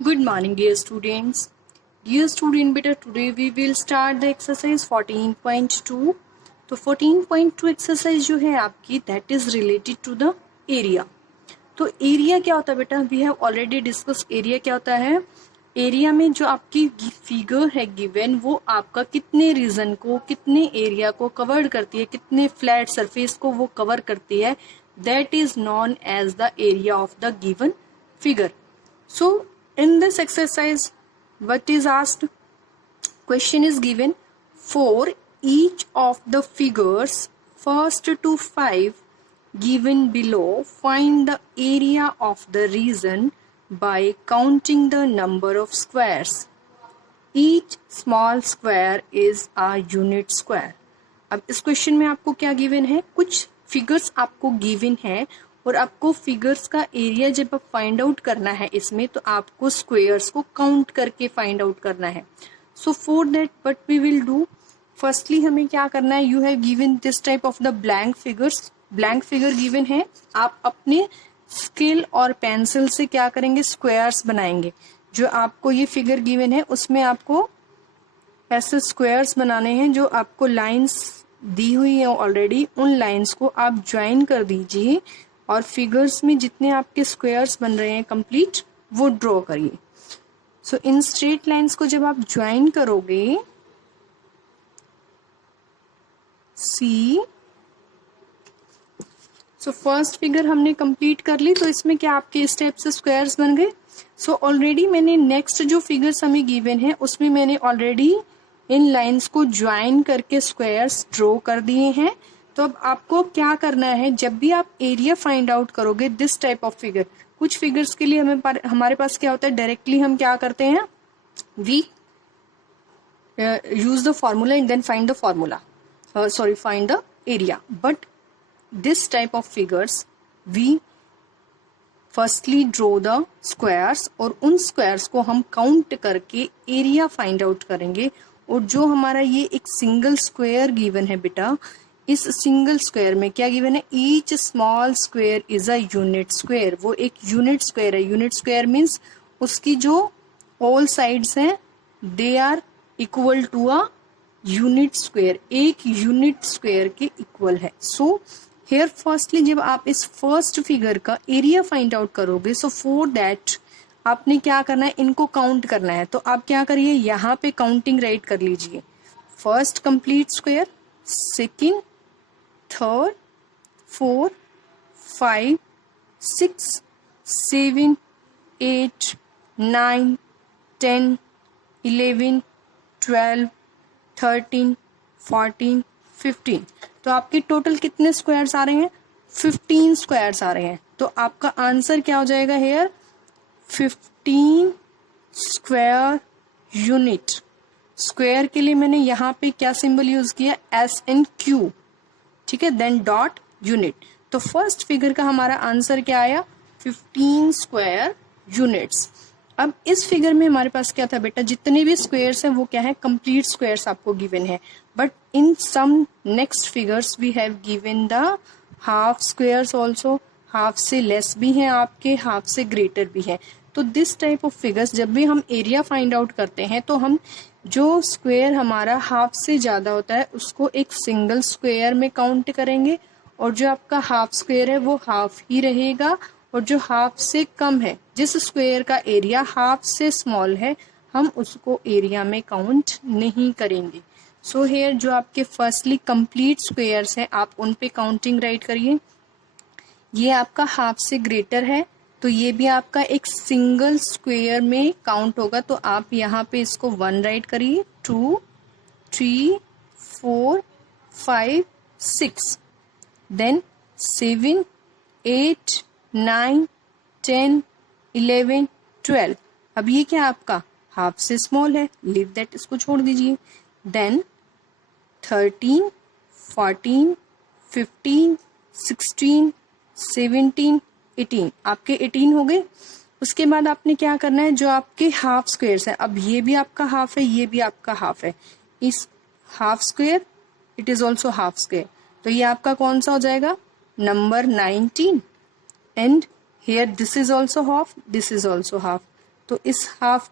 Good morning, dear students. Dear student, beta today we will start the exercise 14.2. तो 14.2 exercise जो है आपकी that is related to the area. तो area क्या होता है बेटा? We have already discuss area क्या होता है. एरिया में जो आपकी फिगर है गिवन वो आपका कितने रीजन को, कितने एरिया को कवर करती है, कितने फ्लैट सरफेस को वो कवर करती है, that is known as the area of the given figure. So in this exercise what is asked? Question is given for each of the figures first to 5 given below, find the area of the region by counting the number of squares. Each small square is a unit square. अब इस question में आपको क्या given है? कुछ figures आपको given है और आपको फिगर्स का एरिया जब आप फाइंड आउट करना है इसमें तो आपको स्क्वायर्स को काउंट करके फाइंड आउट करना है. So for that what we will do, firstly हमें क्या करना है, you have given this type of the blank figures. Blank figure given है, आप अपने स्केल और पेंसिल से क्या करेंगे, स्क्वायर्स बनाएंगे. जो आपको ये फिगर गिवन है उसमें आपको ऐसे स्क्वायर्स बनाने हैं. जो आपको लाइंस दी हुई है ऑलरेडी, उन लाइंस को आप ज्वाइन कर दीजिए और फिगर्स में जितने आपके स्क्वायर्स बन रहे हैं कंप्लीट वो ड्रॉ करिए. सो इन स्ट्रेट लाइंस को जब आप ज्वाइन करोगे, सी सो फर्स्ट फिगर हमने कंप्लीट कर ली. तो इसमें क्या आपके इस टाइप से स्क्वायर्स बन गए. सो ऑलरेडी मैंने नेक्स्ट जो फिगर्स हमें गिवन है उसमें मैंने ऑलरेडी इन लाइंस को ज्वाइन करके स्क्वायर्स ड्रॉ कर दिए हैं. तो अब आपको क्या करना है, जब भी आप एरिया फाइंड आउट करोगे दिस टाइप ऑफ फिगर, कुछ फिगर्स के लिए हमारे पास क्या होता है, डायरेक्टली हम क्या करते हैं, we use the formula and then find the formula, find the area. But this type of figures we firstly draw the squares और उन स्क्वायर्स को हम काउंट करके एरिया फाइंड आउट करेंगे. और जो हमारा ये एक सिंगल स्क्वायर गिवन है बेटा, इस सिंगल स्क्वायर में क्या गिवन है, each small square is a unit square. वो एक यूनिट स्क्वायर है. यूनिट स्क्वायर मीन्स उसकी जो ऑल साइड्स हैं they are equal to a unit square, एक यूनिट स्क्वायर के इक्वल है. सो हेयर फर्स्टली जब आप इस फर्स्ट फिगर का एरिया फाइंड आउट करोगे, सो फॉर दैट आपने क्या करना है, इनको काउंट करना है. तो आप क्या करिए, यहाँ पे काउंटिंग राइट कर लीजिए. First complete square, second, third, 4, 5, 6, 7, 8, 9, 10, 11, 12, 13, 14, 15. तो आपके टोटल कितने स्क्वायर्स आ रहे हैं, 15 स्क्वायर्स आ रहे हैं. तो आपका आंसर क्या हो जाएगा हेयर, 15 स्क्वायर यूनिट. स्क्वायर के लिए मैंने यहाँ पे क्या सिंबल यूज किया, एस एन क्यू, ठीक है, देन डॉट यूनिट. तो फर्स्ट फिगर का हमारा आंसर क्या आया, 15 स्क्वायर यूनिट्स. अब इस फिगर में हमारे पास क्या था बेटा, जितने भी स्क्वायर्स हैं वो क्या है, कंप्लीट स्क्वायर्स आपको गिवन है. But in some next figures we have given the half squares also. Half से लेस भी हैं आपके, हाफ से ग्रेटर भी है. तो दिस टाइप ऑफ फिगर्स जब भी हम एरिया फाइंड आउट करते हैं तो हम जो स्क्वायर हमारा हाफ से ज्यादा होता है उसको एक सिंगल स्क्वायर में काउंट करेंगे और जो आपका हाफ स्क्वायर है वो हाफ ही रहेगा. और जो हाफ से कम है, जिस स्क्वायर का एरिया हाफ से स्मॉल है, हम उसको एरिया में काउंट नहीं करेंगे. सो हेयर जो आपके फर्स्टली कंप्लीट स्क्वायर्स हैं आप उन पे काउंटिंग राइट करिए. ये आपका हाफ से ग्रेटर है तो ये भी आपका एक सिंगल स्क्वायर में काउंट होगा. तो आप यहाँ पे इसको 1 राइट करिए, 2, 3, 4, 5, 6, देन 7, 8, 9, 10, 11, 12. अब ये क्या आपका हाफ से स्मॉल है, लीव दैट, इसको छोड़ दीजिए. देन 13, 14, 15, 16, 17, 18, आपके 18 हो गए. उसके बाद आपने क्या करना है, जो आपके हाफ स्क्वायर्स है, अब ये भी आपका हाफ है, ये भी आपका हाफ है. इस half square it is also half square, तो ये आपका कौन सा हो जाएगा, number 19. And here this is also half, this is also half. तो इस हाफ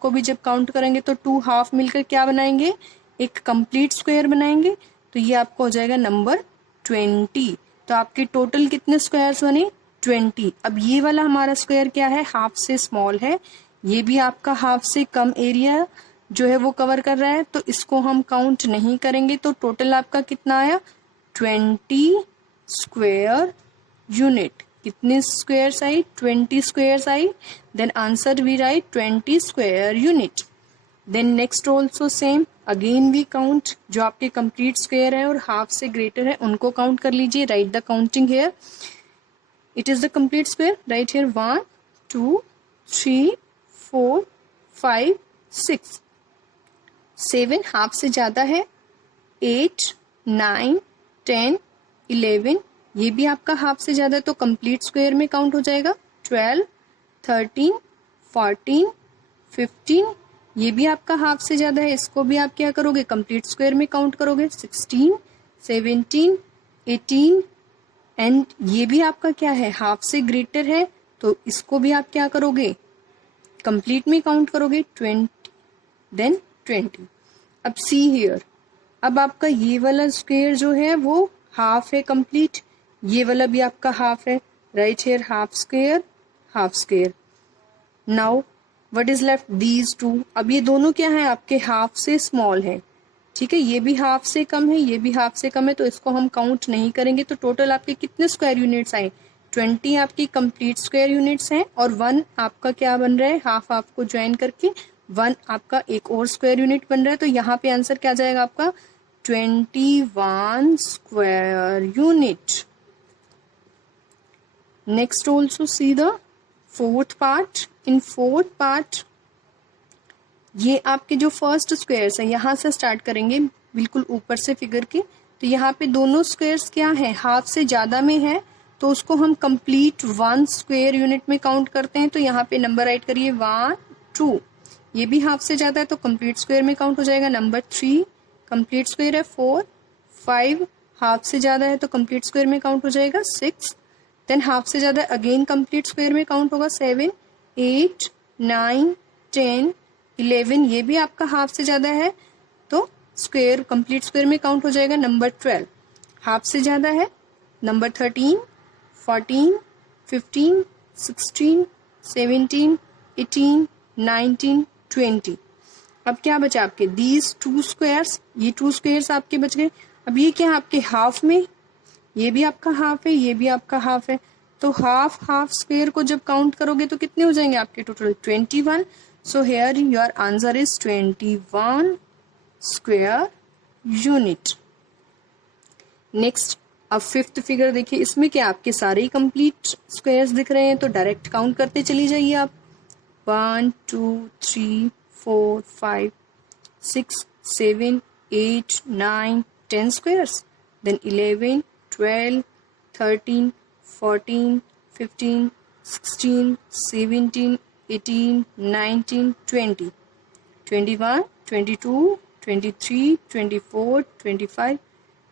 को भी जब काउंट करेंगे तो 2 हाफ मिलकर क्या बनाएंगे, एक कंप्लीट स्क्वायर बनाएंगे। तो ये आपको हो जाएगा नंबर 20। तो आपके टोटल कितने स्क्वायर्स बने, 20। अब ये वाला हमारा स्क्वायर क्या है, हाफ से स्मॉल है, ये भी आपका हाफ से कम एरिया जो है वो कवर कर रहा है, तो इसको हम काउंट नहीं करेंगे। तो टोटल आपका कितना आया, 20 स्क्वायर यूनिट। कितने स्क्वायर्स आई, 20 स्क्वायर्स आई। Then answer we write 20 square unit. Then next also same, again we count जो आपके कंप्लीट स्क्वायर है और हाफ से ग्रेटर है उनको काउंट कर लीजिए। Write the counting here, it is the complete square, write here 1 2 3 4 5 6 7 half से ज्यादा है, 8 9 10 11 ये भी आपका हाफ से ज्यादा है तो कंप्लीट स्क्वायर में काउंट हो जाएगा। 12 13 14 15 ये भी आपका हाफ से ज्यादा है, इसको भी आप क्या करोगे, कंप्लीट स्क्वायर में काउंट करोगे। 16 17 18 एंड ये भी आपका क्या है, हाफ से ग्रेटर है, तो इसको भी आप क्या करोगे, कंप्लीट में काउंट करोगे। 20 देन 20। अब सी हियर, अब आपका ये वाला स्क्वायर जो है वो हाफ है कंप्लीट, ये वाला भी आपका हाफ है, right here half square half square. Now what is left, these two. अब ये दोनों क्या है, आपके हाफ से स्मॉल है, ठीक है, ये भी हाफ से कम है, ये भी हाफ से कम है, तो इसको हम काउंट नहीं करेंगे। तो टोटल आपके कितने स्क्वायर यूनिट्स आए, 20 आपकी कंप्लीट स्क्वायर यूनिट्स हैं और 1 आपका क्या बन रहा है, हाफ हाफ को ज्वाइन करके 1 आपका एक और स्क्वायर यूनिट बन रहा है। तो यहाँ पे आंसर क्या जाएगा आपका, 21 square unit. Next also see the fourth part. In fourth part ये आपके जो फर्स्ट स्क्वायर्स है, यहाँ से स्टार्ट करेंगे बिल्कुल ऊपर से फिगर के। तो यहाँ पे दोनों स्क्वायर्स क्या है, हाफ से ज्यादा में है, तो उसको हम कंप्लीट 1 स्क्वायर यूनिट में काउंट करते हैं। तो यहाँ पे नंबर राइट करिए 1 2, ये भी हाफ से ज्यादा है तो कंप्लीट स्क्वायर में काउंट हो जाएगा। नंबर 3 कंप्लीट स्क्वायर है। 4 5 हाफ से ज्यादा है तो कंप्लीट स्क्वायर में काउंट हो जाएगा। 6 देन हाफ से ज्यादा अगेन कंप्लीट स्क्वायर में काउंट होगा। 7 8 9 10 11 ये भी आपका हाफ से ज्यादा है तो स्क्वायर कंप्लीट स्क्वायर में काउंट हो जाएगा। नंबर 12 हाफ से ज्यादा है। नंबर 13 14 15 16 17 18 19 20। अब क्या बचा आपके, दीज 2 स्क्वायर्स, ये 2 स्क्वायर्स आपके बच गए। अब ये क्या है आपके हाफ में, ये भी आपका हाफ है, ये भी आपका हाफ है, तो हाफ हाफ स्क्वायर को जब काउंट करोगे तो कितने हो जाएंगे आपके total, 21। So here your answer is 21 square unit. Next अब फिफ्थ फिगर देखिए, इसमें क्या आपके सारे ही कंप्लीट स्क्वायर्स दिख रहे हैं, तो डायरेक्ट काउंट करते चली जाइए आप। 1 2 3 4 5 6 7 8 9 10 squares, then 11 12 13 14 15 16 17 18 19 20 21 22 23 24 25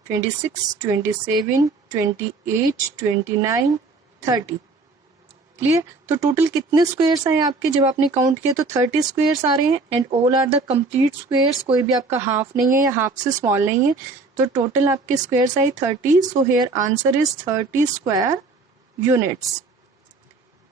26 27 28 29 30। क्लियर। तो टोटल कितने स्क्वायर्स आए आपके, जब आपने काउंट किया तो 30 स्क्वायर्स आ रहे हैं and all are the complete squares, कोई भी आपका हाफ नहीं है या हाफ से स्मॉल नहीं है, तो टोटल आपके स्क्वायर्स आए 30। So here answer is 30 square units.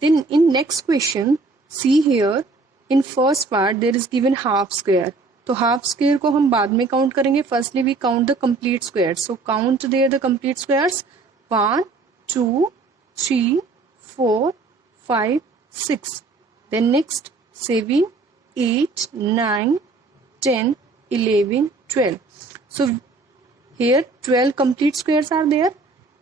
Then in next question see here, in first part there is given half square, तो हाफ स्क्वायर को हम बाद में काउंट करेंगे। Firstly we count the complete squares, so count there the complete squares 1 2 3 4 5 6, then next 7 8 9 10 11 12. So here 12 complete squares are there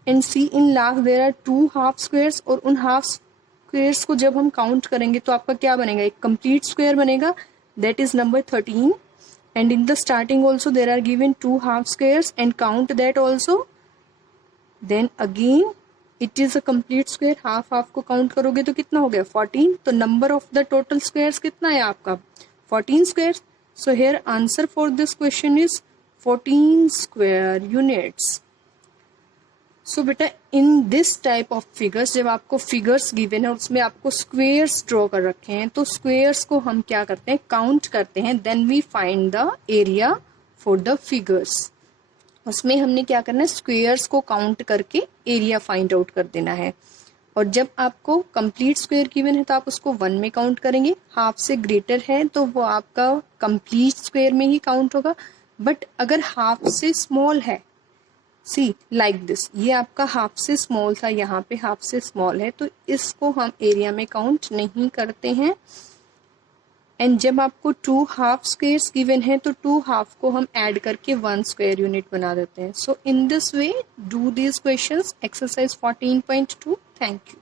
and see in last there are 2 half squares, और उन half squares को जब हम count करेंगे तो आपका क्या बनेगा, एक complete square बनेगा, that is number 13. And in the starting also there are given 2 half squares and count that also, then again it is a complete square, half half को काउंट करोगे तो कितना हो गया 14, तो number of the total squares कितना है आपका 14 square. So here answer for this question is 14 square units. So बेटा in this type of figures, जब आपको फिगर्स गिवन है उसमें आपको स्क्वेयर्स ड्रॉ कर रखे हैं, तो स्क्वेयर्स को हम क्या करते हैं, काउंट करते हैं, then we find the area for the figures. उसमें हमने क्या करना है, स्क्वेयर्स को काउंट करके एरिया फाइंड आउट कर देना है। और जब आपको कंप्लीट स्क्वायर गिवन है तो आप उसको 1 में काउंट करेंगे, हाफ से ग्रेटर है तो वो आपका कंप्लीट स्क्वायर में ही काउंट होगा। बट अगर हाफ से स्मॉल है, सी लाइक दिस, ये आपका हाफ से स्मॉल था, यहाँ पे हाफ से स्मॉल है, तो इसको हम एरिया में काउंट नहीं करते हैं। एंड जब आपको 2 हाफ स्क्वेयर्स गिवन है तो 2 हाफ को हम ऐड करके 1 स्क्वायर यूनिट बना देते हैं। So in this way do these questions, exercise 14.2। Thank you.